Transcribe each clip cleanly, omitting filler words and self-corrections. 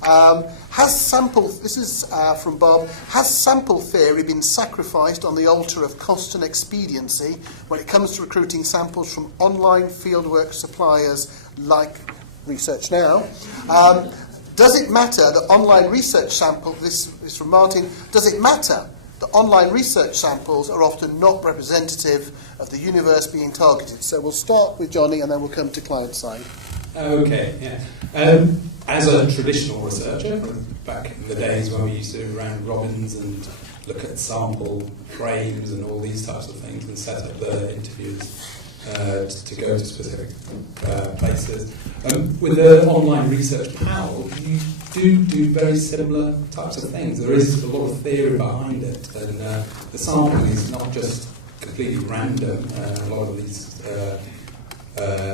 This is from Bob. Has sample theory been sacrificed on the altar of cost and expediency when it comes to recruiting samples from online fieldwork suppliers like Research Now? Does it matter that online research sample? This is from Martin. Does it matter that online research samples are often not representative of the universe being targeted? So we'll start with Johnny and then we'll come to client side. Okay, yeah. As a traditional researcher, back in the days when we used to round robins and look at sample frames and all these types of things and set up the interviews to go to specific places, with the online research panel, you do very similar types of things. There is a lot of theory behind it, and the sampling is not just completely random. A lot of these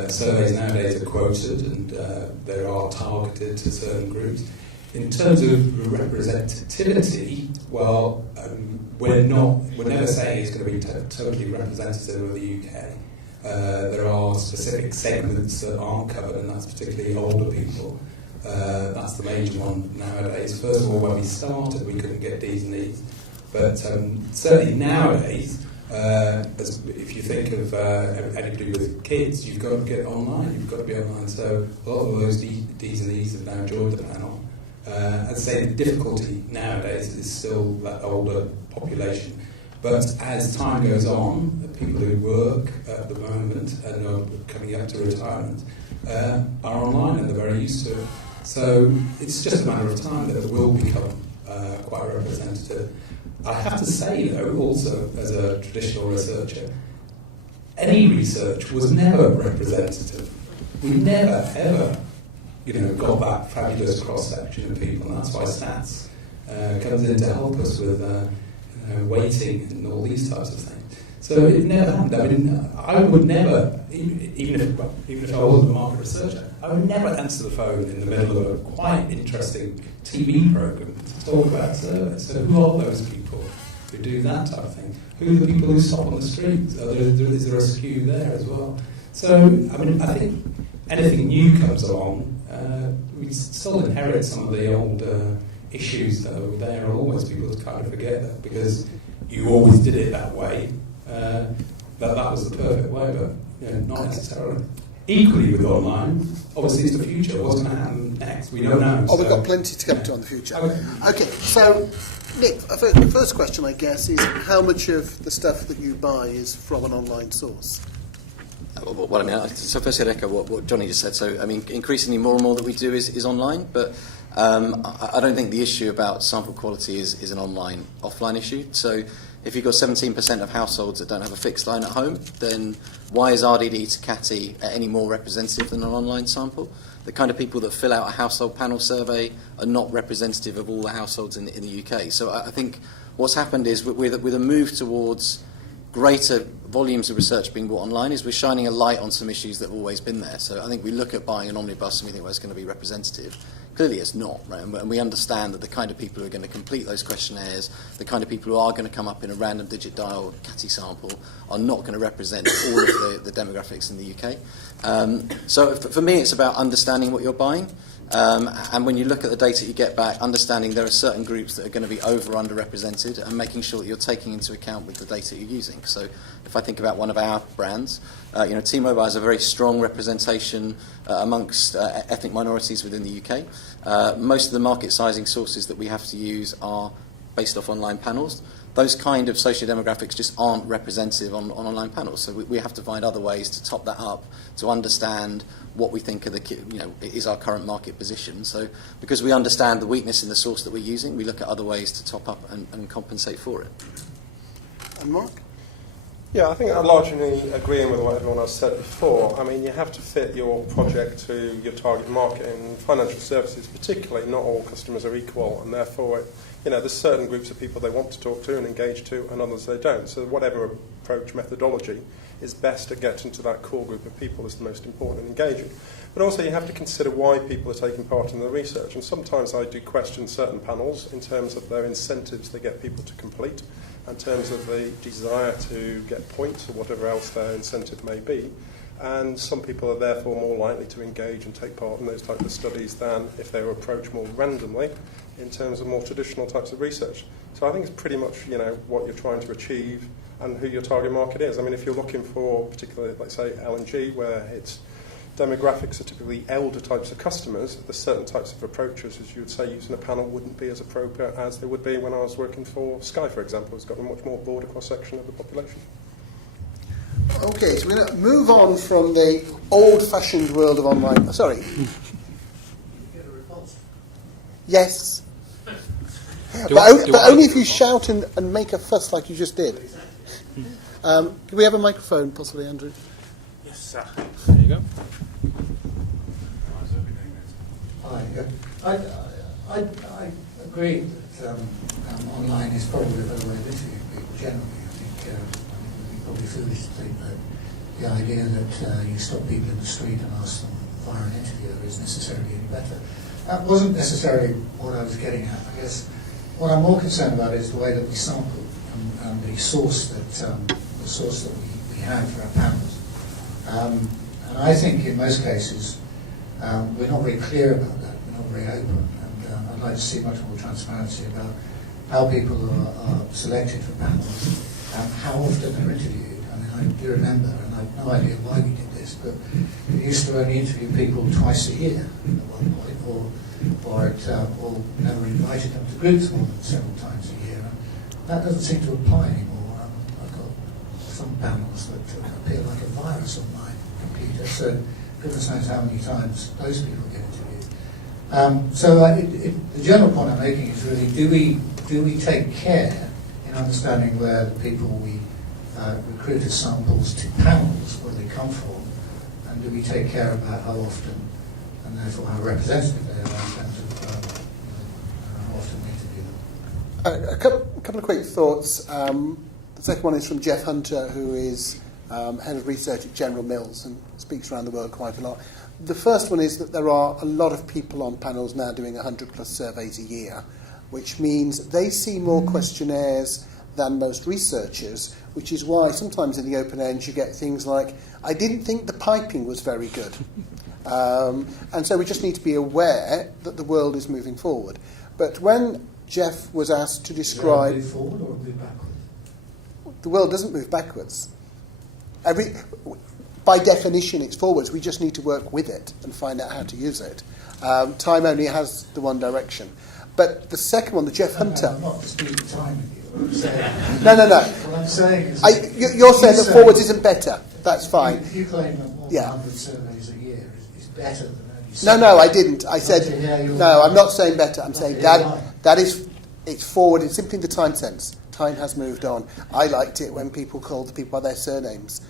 surveys nowadays are quoted and they are targeted to certain groups. In terms of representativity, well, we're never saying it's going to be totally representative of the UK. There are specific segments that aren't covered, and that's particularly older people. That's the major one nowadays. First of all, when we started, we couldn't get Ds and Es, but certainly nowadays, if you think of anybody with kids, you've got to get online, you've got to be online. So a lot of those Ds and Es have now joined the panel. I'd say the difficulty nowadays is still that older population. But as time goes on, the people who work at the moment and are coming up to retirement are online and they're very used to it. So it's just a matter of time that it will become quite representative. I have to say, though, also as a traditional researcher, any research was never representative. We never, ever, got that fabulous cross-section of people, and that's why stats comes in to help us with weighting and all these types of things. So it never happened. I mean, I would never, even if I wasn't a market researcher, I would never answer the phone in the middle of a quite interesting TV program to talk about surveys. So who are those people who do that type of thing? Who are the people who stop on the streets? Is there a skew there as well? So, I mean, I think anything new comes along, we still inherit some of the old issues that are there. Always people kind of forget that because you always did it that way. That was the perfect way, but not necessarily. Equally with online, obviously it's the future. What's going to happen next? We don't know. We've got plenty to come to on the future. Okay, so Nick, the first question, I guess, is how much of the stuff that you buy is from an online source? Well, I mean, so first I'd echo what Johnny just said. So, I mean, increasingly more and more that we do is online, but I don't think the issue about sample quality is an offline issue. So if you've got 17% of households that don't have a fixed line at home, then why is RDD to CATI any more representative than an online sample? The kind of people that fill out a household panel survey are not representative of all the households in the UK. So I think what's happened is with a move towards greater volumes of research being brought online is we're shining a light on some issues that have always been there. So I think we look at buying an omnibus and we think, well, it's going to be representative. Clearly it's not, right? And we understand that the kind of people who are going to complete those questionnaires, the kind of people who are going to come up in a random digit dial CATI sample are not going to represent all of the demographics in the UK. So for me it's about understanding what you're buying. And when you look at the data you get back, understanding there are certain groups that are going to be over or underrepresented and making sure that you're taking into account with the data you're using. So if I think about one of our brands, T-Mobile has a very strong representation amongst ethnic minorities within the UK. Most of the market sizing sources that we have to use are based off online panels. Those kind of socio-demographics just aren't representative on online panels. So we have to find other ways to top that up, to understand what we think is our current market position. So because we understand the weakness in the source that we're using, we look at other ways to top up and compensate for it. And Mark? Yeah, I think I'm largely agreeing with what everyone else said before. I mean, you have to fit your project to your target market. In financial services particularly, not all customers are equal, and therefore there's certain groups of people they want to talk to and engage to, and others they don't. So whatever approach methodology is best at getting to that core group of people is the most important in engaging. But also you have to consider why people are taking part in the research. And sometimes I do question certain panels in terms of their incentives they get people to complete, in terms of the desire to get points or whatever else their incentive may be. and some people are therefore more likely to engage and take part in those types of studies than if they were approached more randomly in terms of more traditional types of research. So I think it's pretty much, what you're trying to achieve and who your target market is. I mean, if you're looking for particularly, let's say, L&G, where its demographics are typically elder types of customers, there's certain types of approaches, as you would say, using a panel wouldn't be as appropriate as they would be when I was working for Sky, for example. It's got a much more broader cross-section of the population. Okay, so we're going to move on from the old-fashioned world of online. Sorry. Get a repulse. Yes. But only if you shout and make a fuss like you just did. Can we have a microphone, possibly, Andrew? Yes, sir. There you go. Hi. I agree that online is probably a better way of interviewing people generally. I think it would be probably foolish to think that the idea that you stop people in the street and ask them via an interview is necessarily any better. That wasn't necessarily what I was getting at. I guess what I'm more concerned about is the way that we sample and the source that we have for our panels. And I think in most cases we're not very clear about that. We're not very open. And I'd like to see much more transparency about how people are selected for panels, how often they're interviewed. I mean, I do remember, and I have no idea why we did this, but we used to only interview people twice a year at one point, or never invited them to groups more than several times a year. And that doesn't seem to apply anymore. I've got some panels that appear like a virus on my computer, so goodness knows how many times those people get interviewed. The general point I'm making is really, do we take care in understanding where the people we recruit as samples to panels, where they come from, and do we take care about how often, and therefore how representative they are in terms of how often we interview them? A couple of quick thoughts. The second one is from Jeff Hunter, who is head of research at General Mills and speaks around the world quite a lot. The first one is that there are a lot of people on panels now doing 100 plus surveys a year, which means they see more questionnaires than most researchers, which is why sometimes in the open end you get things like, I didn't think the piping was very good. And so we just need to be aware that the world is moving forward. But when Jeff was asked to describe... Move forward or move backwards? The world doesn't move backwards. By definition, it's forwards. We just need to work with it and find out how to use it. Time only has the one direction. But the second one, the Jeff Hunter... I'm not disputing time with you. What I'm saying, No. What I'm saying is... You're saying that forwards isn't better. That's fine. If you claim that more than 100 surveys a year is better than only... No, I didn't. I said... No, I'm not saying better. I'm saying that is... It's forward. It's simply the time sense. Time has moved on. I liked it when people called the people by their surnames.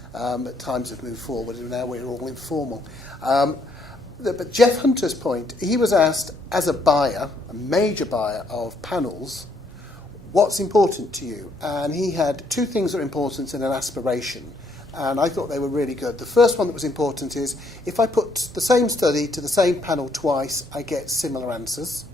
Times have moved forward, and now we're all informal. But Jeff Hunter's point, he was asked, as a buyer, a major buyer of panels, what's important to you? And he had two things that are important and an aspiration. And I thought they were really good. The first one that was important is, if I put the same study to the same panel twice, I get similar answers,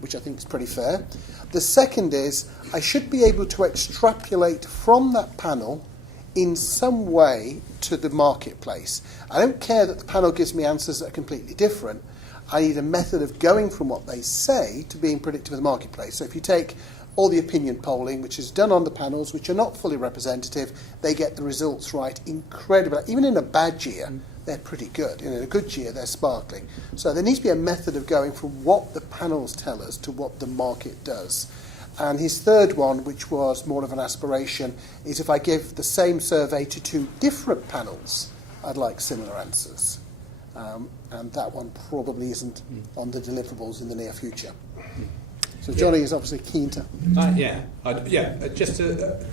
which I think is pretty fair. The second is, I should be able to extrapolate from that panel in some way to the marketplace. I don't care that the panel gives me answers that are completely different. I need a method of going from what they say to being predictive of the marketplace. So if you take all the opinion polling, which is done on the panels, which are not fully representative, they get the results right incredibly. Even in a bad year, they're pretty good. In a good year, they're sparkling. So there needs to be a method of going from what the panels tell us to what the market does. And his third one, which was more of an aspiration, is if I give the same survey to two different panels, I'd like similar answers. And that one probably isn't on the deliverables in the near future. So Johnny is obviously keen to... Just to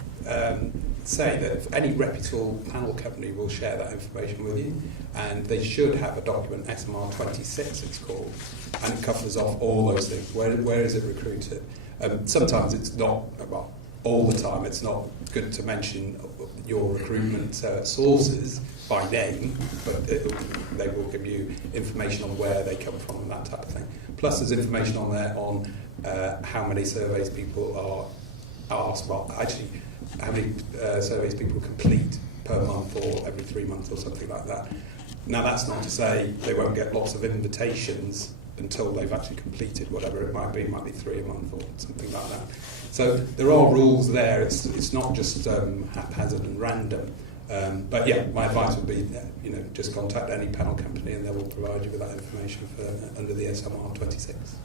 say that any reputable panel company will share that information with you, and they should have a document, SMR 26 it's called, and it covers off all those things. Where is it recruited? Sometimes it's not, well, all the time it's not good to mention your recruitment sources by name, but they will give you information on where they come from and that type of thing. Plus there's information on there on how many surveys people ask, well, actually, how many surveys people complete per month or every 3 months or something like that. Now, that's not to say they won't get lots of invitations until they've actually completed whatever it might be 3 a month or something like that. So there are rules there. It's not just haphazard and random. But yeah, my advice would be, just contact any panel company and they will provide you with that information under the SMR 26.